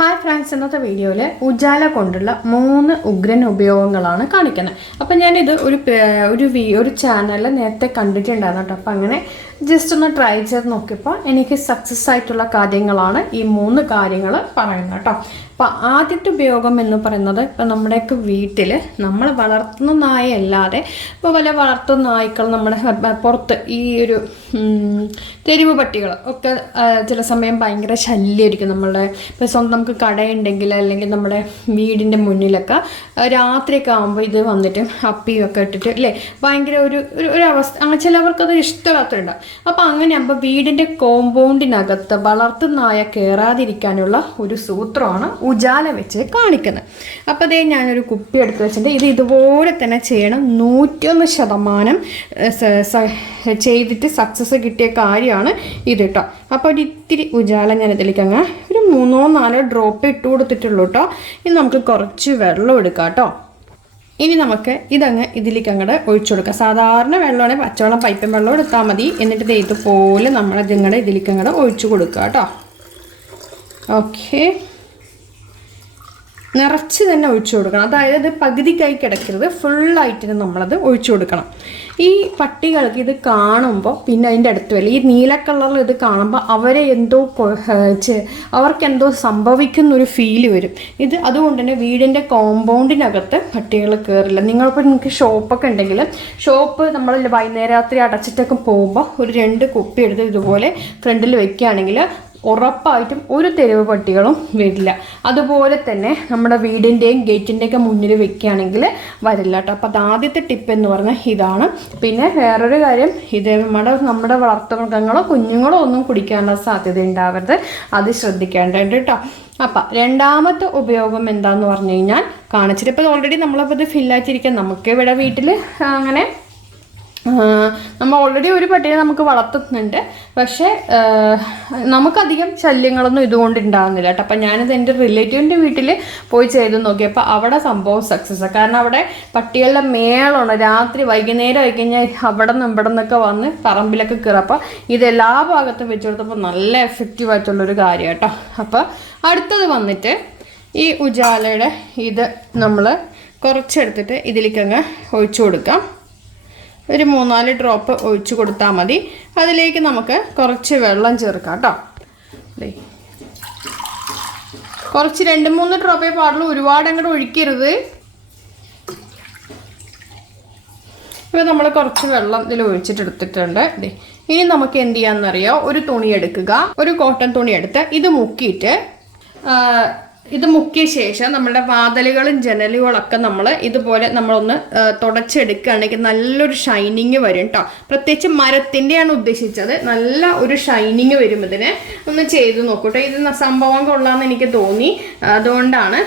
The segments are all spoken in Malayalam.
ഹായ് ഫ്രണ്ട്സ് ഇന്നത്തെ വീഡിയോയിൽ ഉജാല കൊണ്ടുള്ള മൂന്ന് ഉഗ്രൻ ഉപയോഗങ്ങളാണ് കാണിക്കുന്നത്. അപ്പം ഞാനിത് ഒരു ഒരു ഒരു ചാനലിൽ നേരത്തെ കണ്ടിട്ടുണ്ടായിരുന്നു കേട്ടോ. അപ്പം അങ്ങനെ ജസ്റ്റ് ഒന്ന് ട്രൈ ചെയ്ത് നോക്കിയപ്പോൾ എനിക്ക് സക്സസ് ആയിട്ടുള്ള കാര്യങ്ങളാണ് ഈ മൂന്ന് കാര്യങ്ങൾ പറയുന്നത് കേട്ടോ അപ്പം ആദ്യത്തെ ഉപയോഗം എന്ന് പറയുന്നത് ഇപ്പം നമ്മുടെയൊക്കെ വീട്ടിൽ നമ്മൾ വളർത്തുന്ന നായ അല്ലാതെ ഇപ്പോൾ വല്ല വളർത്തുന്ന നായ്ക്കൾ നമ്മുടെ പുറത്ത് ഈ ഒരു തെരുവ് പട്ടികൾ ഒക്കെ ചില സമയം ഭയങ്കര ശല്യമായിരിക്കും നമ്മളുടെ ഇപ്പോൾ സ്വന്തം നമുക്ക് കടയുണ്ടെങ്കിൽ അല്ലെങ്കിൽ നമ്മുടെ വീടിന്റെ മുന്നിലൊക്കെ രാത്രിയൊക്കെ ആകുമ്പോൾ ഇത് വന്നിട്ട് അപ്പിയൊക്കെ ഇട്ടിട്ട് അല്ലേ ഭയങ്കര ഒരു ഒരു അവസ്ഥ അങ്ങനെ ചിലവർക്കത് ഇഷ്ടമില്ലാത്തതുണ്ടാവും അപ്പോൾ അങ്ങനെ ആകുമ്പോൾ വീടിന്റെ കോമ്പൗണ്ടിനകത്ത് വളർത്തുനായ കയറാതിരിക്കാനുള്ള ഒരു സൂത്രമാണ് ഉജാല വെച്ച് കാണിക്കുന്നത്. അപ്പോൾ അതേ ഞാനൊരു കുപ്പി എടുത്ത് വെച്ചിട്ടുണ്ട്. ഇത് ഇതുപോലെ തന്നെ ചെയ്യണം. നൂറ്റൊന്ന് ശതമാനം ചെയ്തിട്ട് സക്സസ് കിട്ടിയ കാര്യമാണ് ഇത് കേട്ടോ അപ്പോൾ ഒരു ഇത്തിരി ഉജാല ഞാൻ ഇതിലേക്ക് അങ്ങ് ഒരു മൂന്നോ നാലോ ഡ്രോപ്പ് ഇട്ട് കൊടുത്തിട്ടുള്ളൂ കേട്ടോ ഇനി നമുക്ക് കുറച്ച് വെള്ളം എടുക്കാം കേട്ടോ ഇനി നമുക്ക് ഇതങ്ങ് ഇതിലേക്ക് അങ്ങോട്ട് ഒഴിച്ചു കൊടുക്കാം. സാധാരണ വെള്ളമാണെങ്കിൽ പച്ചവെള്ളം പൈപ്പൻ വെള്ളം എടുത്താൽ മതി. എന്നിട്ട് ദേ ഇതുപോലെ നമ്മൾ ഇതിങ്ങടെ ഇതിലേക്ക് അങ്ങോട്ട് ഒഴിച്ചു കൊടുക്കുക കേട്ടോ. ഓക്കെ നിറച്ച് തന്നെ ഒഴിച്ചു കൊടുക്കണം. അതായത് ഇത് പകുതിക്കായി കിടക്കരുത്. ഫുള്ളായിട്ട് നമ്മളത് ഒഴിച്ചു കൊടുക്കണം. ഈ പട്ടികൾക്ക് ഇത് കാണുമ്പോൾ പിന്നെ അതിന്റെ അടുത്ത് വരില്ല. ഈ നീല കളറിൽ ഇത് കാണുമ്പോൾ അവരെ എന്തോ അവർക്ക് എന്തോ സംഭവിക്കുന്നൊരു ഫീൽ വരും. ഇത് അതുകൊണ്ട് തന്നെ വീടിന്റെ കോമ്പൗണ്ടിനകത്ത് പട്ടികൾ കയറില്ല നിങ്ങളിപ്പോൾ നിങ്ങൾക്ക് ഷോപ്പൊക്കെ ഉണ്ടെങ്കിൽ ഷോപ്പ് നമ്മൾ വൈകുന്നേരം രാത്രി അടച്ചിട്ടൊക്കെ പോകുമ്പോൾ ഒരു രണ്ട് കുപ്പി എടുത്ത് ഇതുപോലെ ഫ്രണ്ടിൽ വെക്കുകയാണെങ്കിൽ ഉറപ്പായിട്ടും ഒരു തെരുവ് പട്ടികളും വരില്ല. അതുപോലെ തന്നെ നമ്മുടെ വീടിന്റെയും ഗേറ്റിന്റെയൊക്കെ മുന്നിൽ വെക്കുകയാണെങ്കിൽ വരില്ല കേട്ടോ. അപ്പോൾ അത് ആദ്യത്തെ ടിപ്പ് എന്ന് പറഞ്ഞാൽ ഇതാണ്. പിന്നെ വേറൊരു കാര്യം ഇത് നമ്മുടെ നമ്മുടെ വളർത്തുമൃഗങ്ങളോ കുഞ്ഞുങ്ങളോ ഒന്നും കുടിക്കാനുള്ള സാധ്യത ഉണ്ടാവരുത്. അത് ശ്രദ്ധിക്കേണ്ടതുണ്ട് കേട്ടോ. അപ്പം രണ്ടാമത്തെ ഉപയോഗം എന്താന്ന് പറഞ്ഞു കഴിഞ്ഞാൽ കാണിച്ചിട്ട് ഇപ്പോൾ ഓൾറെഡി നമ്മളിപ്പോൾ ഇത് ഫില്ലായിട്ടിരിക്കാം നമുക്ക് ഇവിടെ വീട്ടിൽ അങ്ങനെ നമ്മൾ ഓൾറെഡി ഒരു പട്ടിയെ നമുക്ക് വളർത്തുന്നുണ്ട്. പക്ഷേ നമുക്കധികം ശല്യങ്ങളൊന്നും ഇതുകൊണ്ട് ഉണ്ടാകുന്നില്ല കേട്ടോ. അപ്പം ഞാനിത് എന്റെ റിലേറ്റീവിന്റെ വീട്ടിൽ പോയി ചെയ്ത് നോക്കിയപ്പോൾ അവിടെ സംഭവം സക്സസ് കാരണം അവിടെ പട്ടികളുടെ മേളാണ്. രാത്രി വൈകുന്നേരം ആയി കഴിഞ്ഞാൽ അവിടെ നിന്ന് ഇവിടെ നിന്നൊക്കെ വന്ന് പറമ്പിലൊക്കെ കയറും. അപ്പോൾ ഇത് എല്ലാ ഭാഗത്തും വെച്ച് കൊടുത്തപ്പോൾ നല്ല എഫക്റ്റീവ് ആയിട്ടുള്ളൊരു കാര്യം കേട്ടോ. അപ്പോൾ അടുത്തത് വന്നിട്ട് ഈ ഉജാലയുടെ ഇത് നമ്മൾ കുറച്ചെടുത്തിട്ട് ഇതിലേക്കങ്ങ് ഒഴിച്ചു കൊടുക്കാം. ഒരു മൂന്നാൽ ഡ്രോപ്പ് ഒഴിച്ചു കൊടുത്താൽ മതി. അതിലേക്ക് നമുക്ക് കുറച്ച് വെള്ളം ചേർക്കാം കേട്ടോ. കുറച്ച് രണ്ട് മൂന്ന് ഡ്രോപ്പേ പാടുള്ളൂ ഒരുപാട് അങ്ങോട്ട് ഒഴിക്കരുത്. ഇപ്പോൾ നമ്മൾ കുറച്ച് വെള്ളം ഇതിൽ ഒഴിച്ചിട്ട് എടുത്തിട്ടുണ്ട്. ദേ. ഇനി നമുക്ക് എന്ത് ചെയ്യാമെന്നറിയോ ഒരു തുണി എടുക്കുക. ഒരു കോട്ടൺ തുണി എടുത്ത് ഇത് മുക്കിയിട്ട് ഇത് മുക്കിയ ശേഷം നമ്മുടെ വാതലുകളും ജനലുകളൊക്കെ നമ്മൾ ഇതുപോലെ നമ്മളൊന്ന് തുടച്ചെടുക്കുകയാണെങ്കിൽ നല്ലൊരു ഷൈനിങ് വരും കേട്ടോ പ്രത്യേകിച്ച് മരത്തിന്റെയാണ് ഉദ്ദേശിച്ചത്. നല്ല ഒരു ഷൈനിങ് വരും ഇതിന്. ഒന്ന് ചെയ്ത് നോക്കൂട്ടോ ഇത് സംഭവം കൊള്ളാമെന്ന് എനിക്ക് തോന്നി. അതുകൊണ്ടാണ്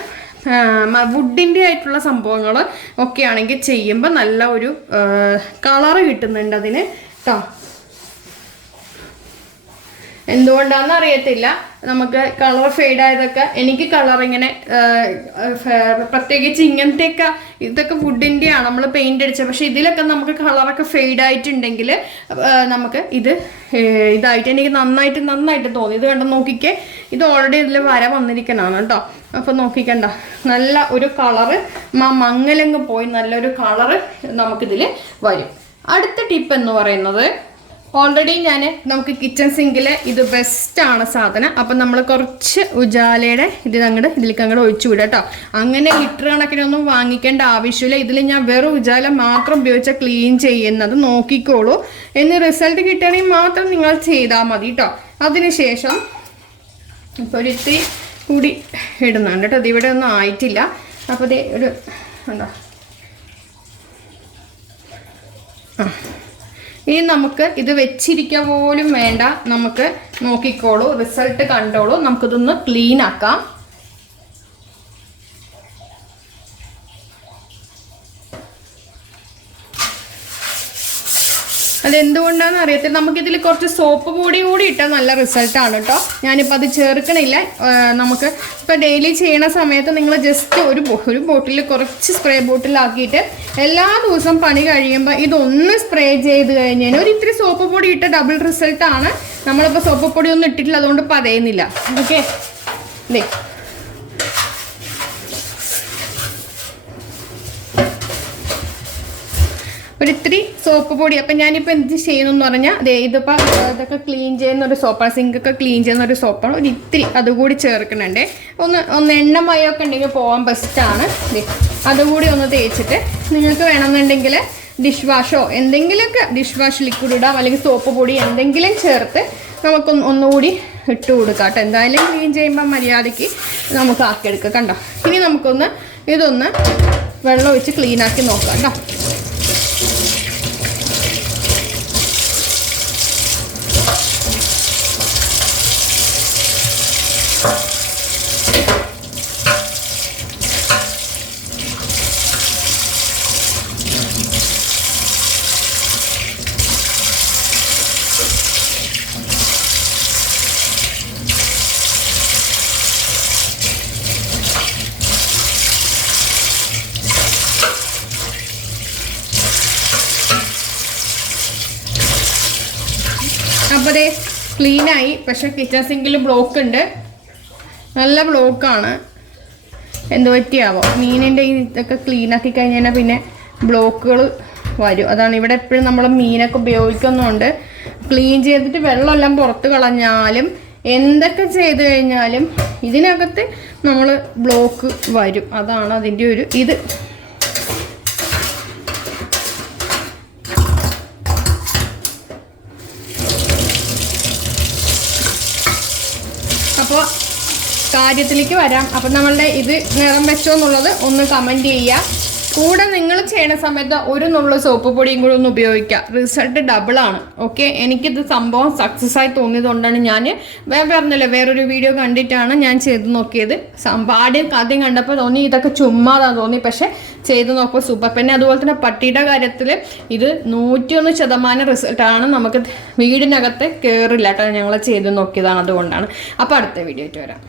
വുഡിന്റെ ആയിട്ടുള്ള സംഭവങ്ങൾ ഒക്കെ ആണെങ്കിൽ ചെയ്യുമ്പോൾ നല്ല ഒരു കളറ് കിട്ടുന്നുണ്ട് അതിന് കേട്ടോ എന്തുകൊണ്ടാണെന്ന് അറിയത്തില്ല. നമുക്ക് കളർ ഫെയ്ഡ് ആയതൊക്കെ എനിക്ക് കളർ ഇങ്ങനെ പ്രത്യേകിച്ച് ഇങ്ങനത്തെയൊക്കെ ഇതൊക്കെ വുഡിന്റെയാണ് നമ്മൾ പെയിന്റ് അടിച്ചത്. പക്ഷെ ഇതിലൊക്കെ നമുക്ക് കളറൊക്കെ ഫെയ്ഡ് ആയിട്ടുണ്ടെങ്കിൽ നമുക്ക് ഇത് ഇതായിട്ട് എനിക്ക് നന്നായിട്ട് നന്നായിട്ട് തോന്നി. ഇത് കണ്ടോ നോക്കിക്കേ. ഇത് ഓൾറെഡി ഇതിൽ വര വന്നിരിക്കണതാണ് കേട്ടോ. അപ്പോൾ നോക്കിക്കണ്ട. നല്ല ഒരു കളറ് മങ്ങലങ്ങ് പോയി നല്ലൊരു കളറ് നമുക്കിതിൽ വരും. അടുത്ത ടിപ്പ് എന്ന് പറയുന്നത് ഓൾറെഡി ഞാൻ നമുക്ക് കിച്ചൺ സിങ്കിൽ ഇത് ആണ് സാധനം. അപ്പം നമ്മൾ കുറച്ച് ഉജാലയുടെ ഇത് അങ്ങോട്ട് ഇതിലേക്ക് അങ്ങോട്ട് ഒഴിച്ചു വിടാം കേട്ടോ അങ്ങനെ ലിറ്റർ കണക്കിനൊന്നും വാങ്ങിക്കേണ്ട ആവശ്യമില്ല. ഇതിൽ ഞാൻ വെറും ഉജാല മാത്രം ഉപയോഗിച്ച ക്ലീൻ ചെയ്യുന്നത് നോക്കിക്കോളൂ. എന്ന് റിസൾട്ട് കിട്ടുകയാണെങ്കിൽ മാത്രം നിങ്ങൾ ചെയ്താൽ മതി കേട്ടോ അതിനുശേഷം ഇപ്പോൾ ഒരു ഇത്തിരി കൂടി ഇടുന്നുണ്ട് കേട്ടോ ഇതിവിടെ ഒന്നും ആയിട്ടില്ല. അപ്പോൾ ഇത് ഒരു ആ. ഇനി നമുക്ക് ഇത് വെച്ചിരിക്കുക പോലും വേണ്ട. നമുക്ക് നോക്കിക്കോളൂ റിസൾട്ട് കണ്ടോളൂ. നമുക്കിതൊന്ന് ക്ലീൻ ആക്കാം. അതെന്തുകൊണ്ടാണെന്ന് അറിയത്തില്ല. നമുക്കിതിൽ കുറച്ച് സോപ്പ് പൊടി കൂടി ഇട്ടാൽ നല്ല റിസൾട്ടാണ് കേട്ടോ ഞാനിപ്പോൾ അത് ചേർക്കണില്ല. നമുക്ക് ഇപ്പോൾ ഡെയിലി ചെയ്യണ സമയത്ത് നിങ്ങൾ ജസ്റ്റ് ഒരു ഒരു ബോട്ടിൽ കുറച്ച് സ്പ്രേ ബോട്ടിലാക്കിയിട്ട് എല്ലാ ദിവസവും പണി കഴിയുമ്പോൾ ഇതൊന്ന് സ്പ്രേ ചെയ്ത് കഴിഞ്ഞാൽ ഒരു ഇത്തിരി സോപ്പ് പൊടി ഇട്ട ഡബിൾ റിസൾട്ടാണ് നമ്മളിപ്പോൾ സോപ്പ് പൊടി ഒന്നും ഇട്ടിട്ടില്ല അതുകൊണ്ട് പറയുന്നില്ല ഓക്കെ ദേ. ഒരു ഇത്തിരി സോപ്പ് പൊടി. അപ്പം ഞാനിപ്പോൾ എന്ത് ചെയ്യുന്നു പറഞ്ഞാൽ ദേ ഇതിപ്പോൾ ഇതൊക്കെ ക്ലീൻ ചെയ്യുന്ന ഒരു സോപ്പാണ് സിങ്കൊക്കെ ക്ലീൻ ചെയ്യുന്ന ഒരു സോപ്പാണ്. ഒരു ഇത്തിരി അതുകൂടി ചേർക്കുന്നുണ്ട് ഒന്ന് ഒന്ന് എണ്ണമയമൊക്കെ ഉണ്ടെങ്കിൽ പോകാൻ ബെസ്റ്റാണ് അതുകൂടി ഒന്ന് തേച്ചിട്ട് നിങ്ങൾക്ക് വേണമെന്നുണ്ടെങ്കിൽ ഡിഷ് വാഷോ എന്തെങ്കിലുമൊക്കെ ഡിഷ് വാഷ് ലിക്വിഡ് ഇടാം അല്ലെങ്കിൽ സോപ്പ് പൊടി എന്തെങ്കിലും ചേർത്ത് നമുക്കൊന്ന് ഒന്നുകൂടി ഇട്ട് കൊടുക്കാം കേട്ടോ. എന്തായാലും ക്ലീൻ ചെയ്യുമ്പോൾ മര്യാദയ്ക്ക് നമുക്ക് ആക്കിയെടുക്കാം. കണ്ടോ? ഇനി നമുക്കൊന്ന് ഇതൊന്ന് വെള്ളം ഒഴിച്ച് ക്ലീനാക്കി നോക്കാം കേട്ടോ. അപ്പോൾ ദേ ക്ലീനായി പക്ഷെ കിച്ചൺ സിങ്കിൽ ബ്ലോക്ക് ഉണ്ട്. നല്ല ബ്ലോക്കാണ് എന്ത് പറ്റിയാവോ? മീനിന്റെ ഇതൊക്കെ ക്ലീനാക്കി കഴിഞ്ഞാൽ പിന്നെ ബ്ലോക്കുകൾ വരും. അതാണ് ഇവിടെ എപ്പോഴും നമ്മൾ മീനൊക്കെ ഉപയോഗിക്കുന്നുണ്ട്. ക്ലീൻ ചെയ്തിട്ട് വെള്ളമെല്ലാം പുറത്ത് കളഞ്ഞാലും എന്തൊക്കെ ചെയ്ത് കഴിഞ്ഞാലും ഇതിനകത്ത് നമ്മൾ ബ്ലോക്ക് വരും. അതാണ് അതിന്റെ ഒരു ഇത് അപ്പോൾ കാര്യത്തിലേക്ക് വരാം. അപ്പം നമ്മളുടെ ഇത് നിറം വെച്ചോ എന്നുള്ളത് ഒന്ന് കമന്റ് ചെയ്യുക. കൂടെ നിങ്ങൾ ചെയ്യുന്ന സമയത്ത് ഒരു നുള്ള സോപ്പ് പൊടിയും കൂടെ ഒന്ന് ഉപയോഗിക്കുക. റിസൾട്ട് ഡബിളാണ് ഓക്കെ എനിക്കിത് സംഭവം സക്സസ് ആയി തോന്നിയതുകൊണ്ടാണ് ഞാൻ വേറെ പറഞ്ഞല്ലോ വേറൊരു വീഡിയോ കണ്ടിട്ടാണ് ഞാൻ ചെയ്ത് നോക്കിയത്. സംഭവം ആദ്യം ആദ്യം കണ്ടപ്പോൾ തോന്നി ഇതൊക്കെ ചുമ്മാതാന്ന് തോന്നി. പക്ഷേ ചെയ്ത് നോക്കുമ്പോൾ സൂപ്പർ പിന്നെ അതുപോലെ തന്നെ പട്ടിയുടെ കാര്യത്തിൽ ഇത് നൂറ്റിയൊന്ന് ശതമാനം റിസൾട്ടാണ് നമുക്ക് വീടിനകത്ത് കയറില്ല കേട്ടോ ഞങ്ങൾ ചെയ്ത് നോക്കിയതാണ് അതുകൊണ്ടാണ്. അപ്പോൾ അടുത്ത വീഡിയോ ആയിട്ട് വരാം.